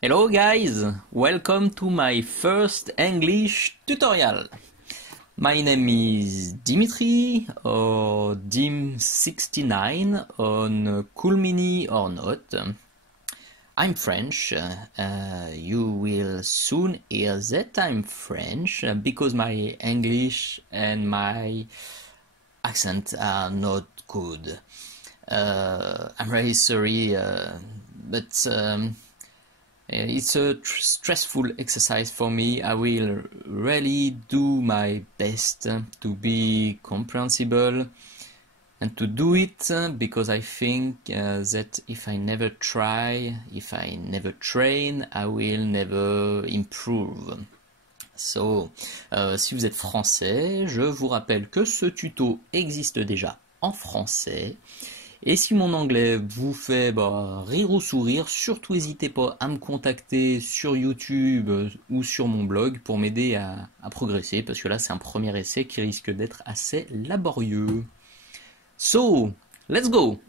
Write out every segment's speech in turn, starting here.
Hello guys, welcome to my first English tutorial. My name is Dimitri or Dim69 on Cool Mini or not. I'm French. You will soon hear that I'm French because my English and my accent are not good. I'm really sorry, but it's a stressful exercise for me. I will really do my best to be comprehensible and to do it because I think that if I never try, if I never train, I will never improve. So, si vous êtes français, je vous rappelle que ce tuto existe déjà en français. Et si mon anglais vous fait rire ou sourire, surtout n'hésitez pas à me contacter sur YouTube ou sur mon blog pour m'aider à progresser, parce que là c'est un premier essai qui risque d'être assez laborieux. So, let's go!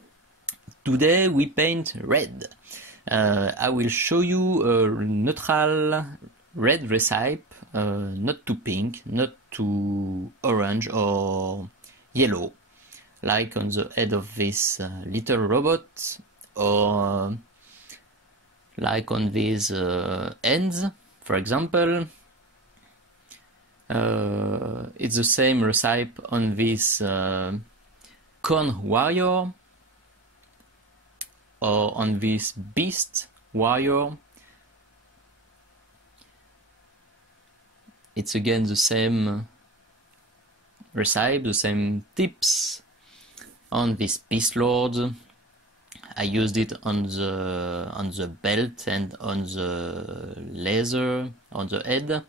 Today we paint red. I will show you a neutral red recipe, not too pink, not too orange or yellow, like on the head of this little robot, or like on these ends, for example. It's the same recipe on this corn warrior, or on this beast warrior. It's again the same recipe, the same tips. On this Beast Lord, I used it on the belt and on the laser on the head.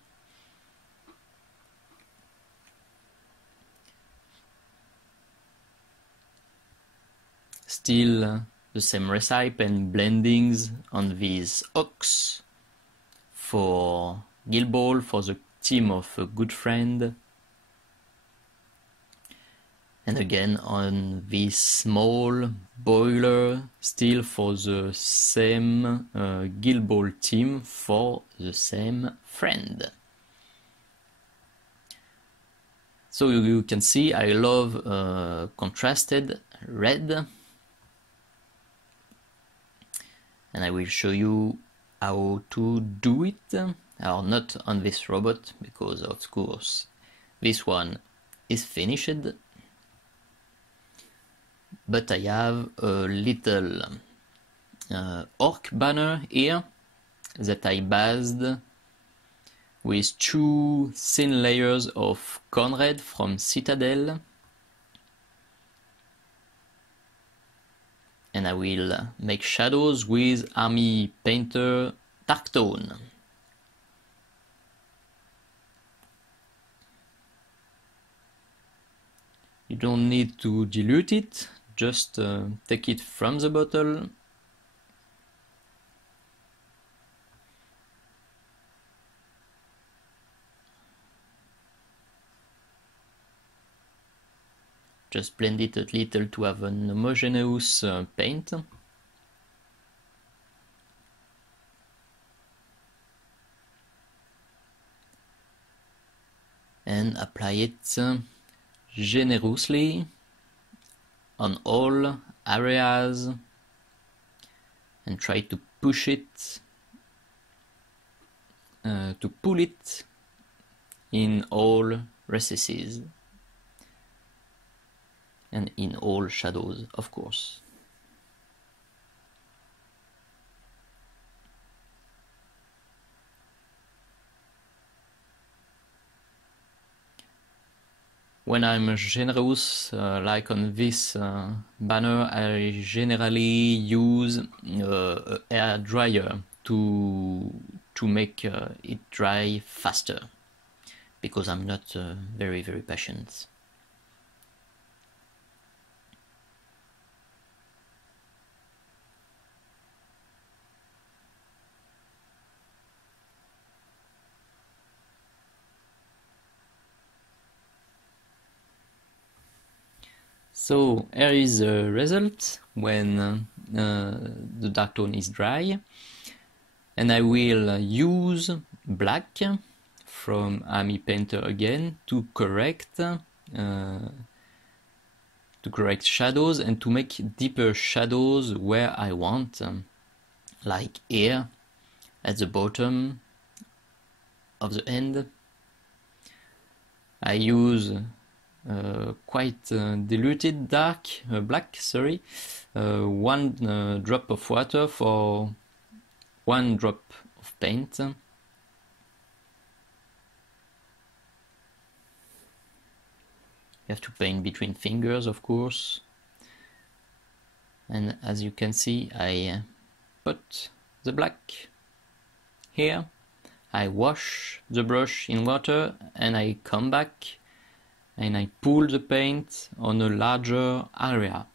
Still the same recipe and blendings on this ox for Gilball, for the team of a good friend. And again on this small boiler, still for the same Gilball team, for the same friend. So you can see I love contrasted red. And I will show you how to do it, or not on this robot, because of course this one is finished. But I have a little orc banner here that I based with two thin layers of Conrad from Citadel. And I will make shadows with Army Painter Darktone. You don't need to dilute it, just take it from the bottle. Just blend it a little to have an homogeneous paint. And apply it generously on all areas and try to push it, to pull it in all recesses and in all shadows, of course. When I'm generous, like on this banner, I generally use a hair dryer to make it dry faster, because I'm not very patient. So here is the result when the dark tone is dry. And I will use black from Ami Painter again to correct shadows and to make deeper shadows where I want, like here at the bottom of the end. I use quite diluted black, sorry, 1 drop of water for 1 drop of paint. You have to paint between fingers, of course. And as you can see, I put the black here. I wash the brush in water and I come back and I pull the paint on a larger area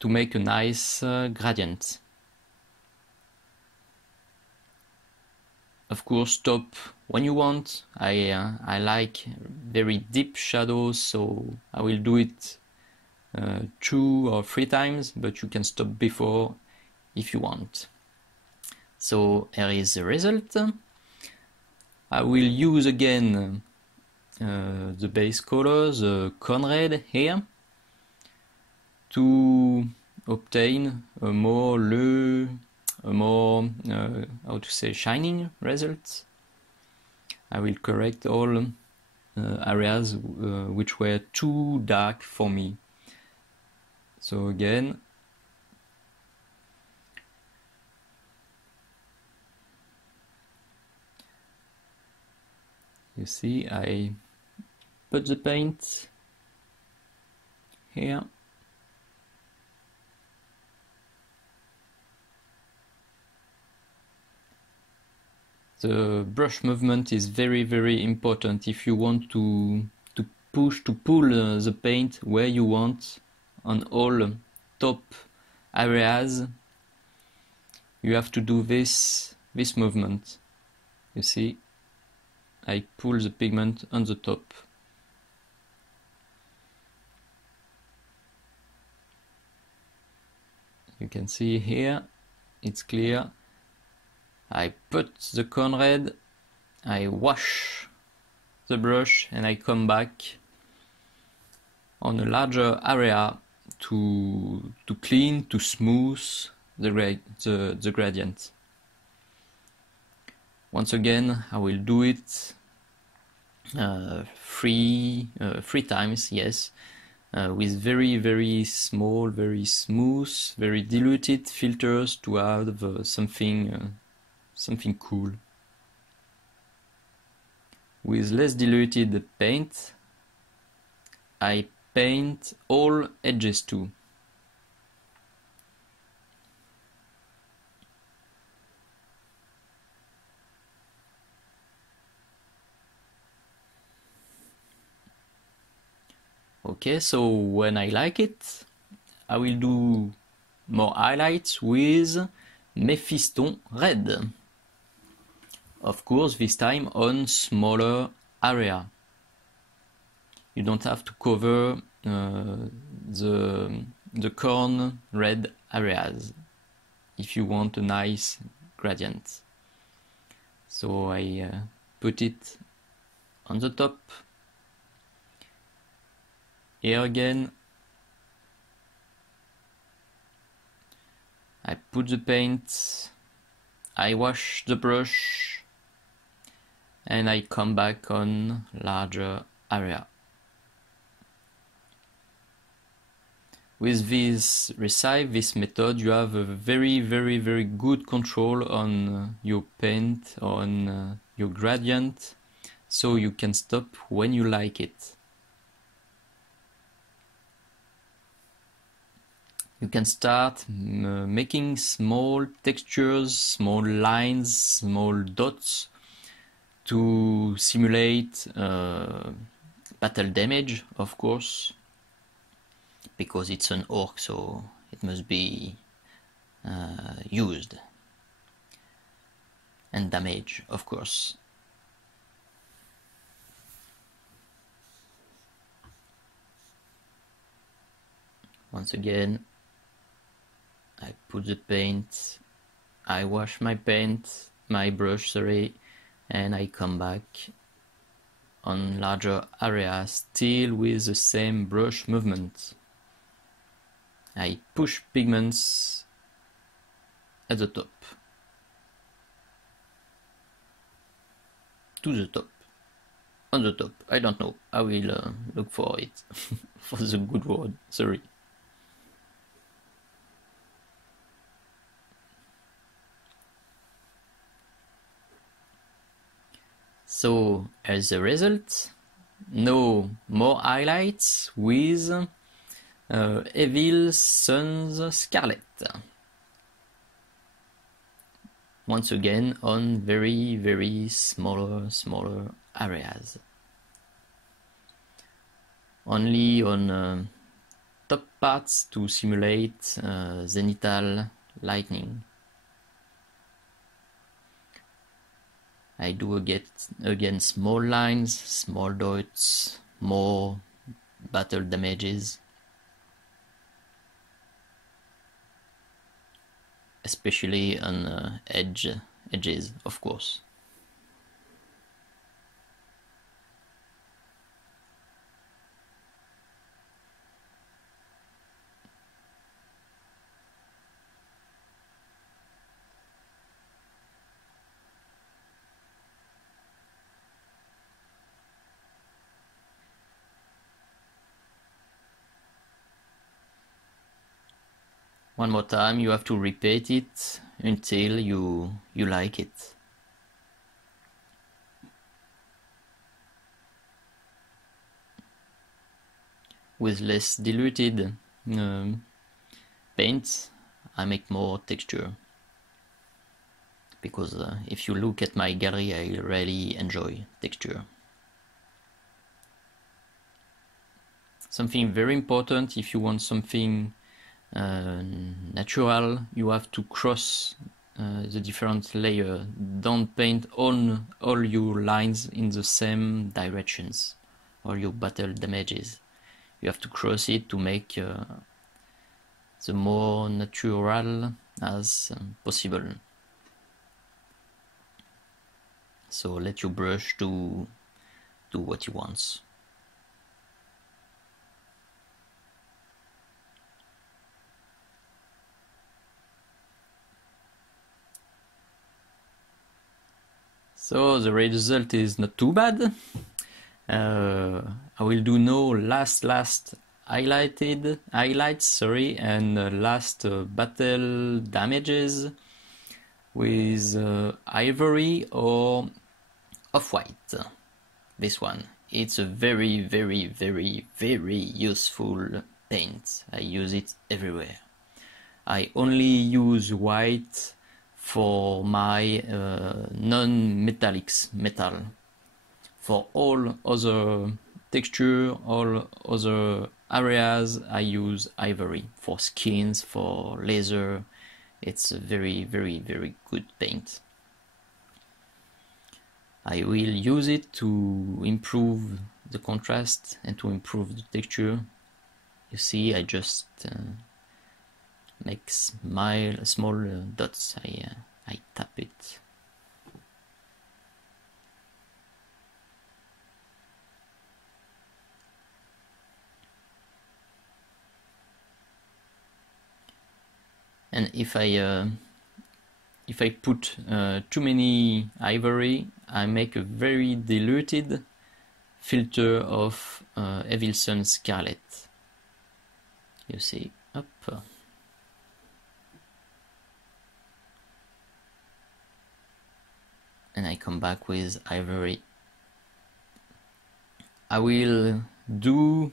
to make a nice gradient. Of course, stop when you want. I like very deep shadows, so I will do it 2 or 3 times, but you can stop before if you want. So here is the result. I will use again the base color, the corn red here, to obtain a more how to say, shining result. I will correct all areas which were too dark for me. So again, you see, I put the paint here. The brush movement is very, very important if you want to pull the paint where you want on all top areas. You have to do this movement. You see, I pull the pigment on the top. You can see here, it's clear. I put the corn red, I wash the brush and I come back on a larger area to clean, to smooth the gradient. Once again, I will do it 3 times, yes, with very, very small, very smooth, very diluted filters to have something cool. With less diluted paint, I paint all edges too. Okay, so when I like it, I will do more highlights with Mephiston Red. Of course, this time on smaller area. You don't have to cover the corn red areas if you want a nice gradient. So I put it on the top. Here again, I put the paint, I wash the brush, and I come back on larger area. With this recipe, this method, you have a very, very, very good control on your paint, on your gradient, so you can stop when you like it. You can start making small textures, small lines, small dots to simulate battle damage, of course, because it's an orc, so it must be used. And damage, of course. Once again, I put the paint I wash my brush, sorry, and I come back on larger area, still with the same brush movement. I push pigments at the top, to the top, on the top, I don't know, I will look for it, for the good word, sorry. So, as a result, no more highlights with Evil Sun's Scarlet. Once again on very smaller areas. Only on top parts to simulate zenithal lightning. I do again small lines, small dots, more battle damages. Especially on edges, of course. One more time, you have to repeat it until you like it. With less diluted paint, I make more texture. Because if you look at my gallery, I really enjoy texture. Something very important, if you want something natural, you have to cross the different layer. Don't paint all your lines in the same directions, or your battle damages. You have to cross it to make the more natural as possible. So let your brush do what it wants. So the result is not too bad. I will do now last highlights, sorry, and last battle damages with ivory or off-white. This one, it's a very useful paint. I use it everywhere. I only use white for my non-metallics metal. For all other texture, all other areas, I use ivory. For skins, for laser, it's a very good paint. I will use it to improve the contrast and to improve the texture. You see, I just make small dots. I tap it. And if I put too many ivory, I make a very diluted filter of Evil Sun Scarlet. You see, up. And I come back with ivory. I will do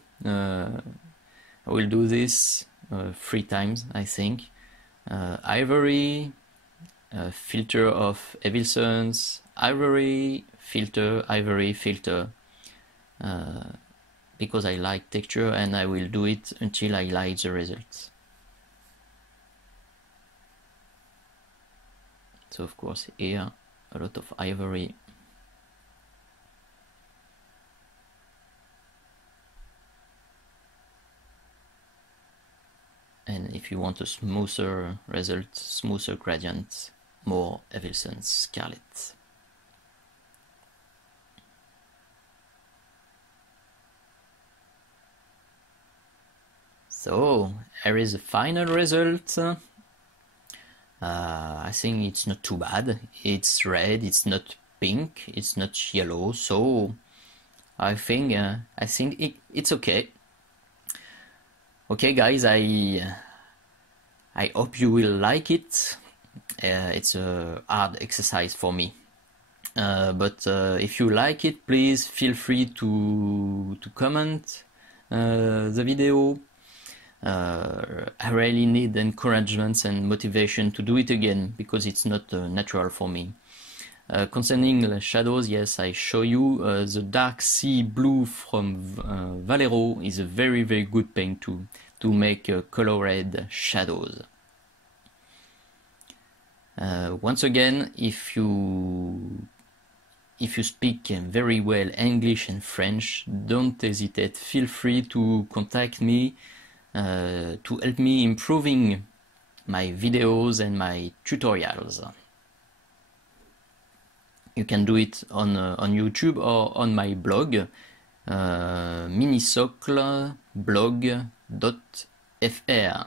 this 3 times, I think. Ivory, filter of Evil Suns, ivory, filter, because I like texture, and I will do it until I like the results. So of course here a lot of ivory. And if you want a smoother result, smoother gradient, more Evelson Scarlett. So, here is the final result. I think it's not too bad. It's red, it's not pink, it's not yellow, so I think it's okay. Okay, guys, I hope you will like it. It's a hard exercise for me, but if you like it, please feel free to comment the video. I really need encouragement and motivation to do it again, because it's not natural for me. Concerning the shadows, yes, I show you the dark sea blue from Valero is a very good paint to make colored shadows. Once again, if you speak very well English and French, don't hesitate. Feel free to contact me to help me improving my videos and my tutorials. You can do it on YouTube or on my blog, minisocleblog.fr.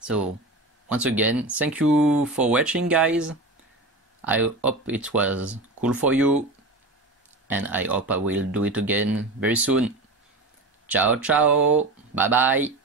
So, once again, thank you for watching, guys. I hope it was cool for you, and I hope I will do it again very soon. Ciao, ciao, bye bye.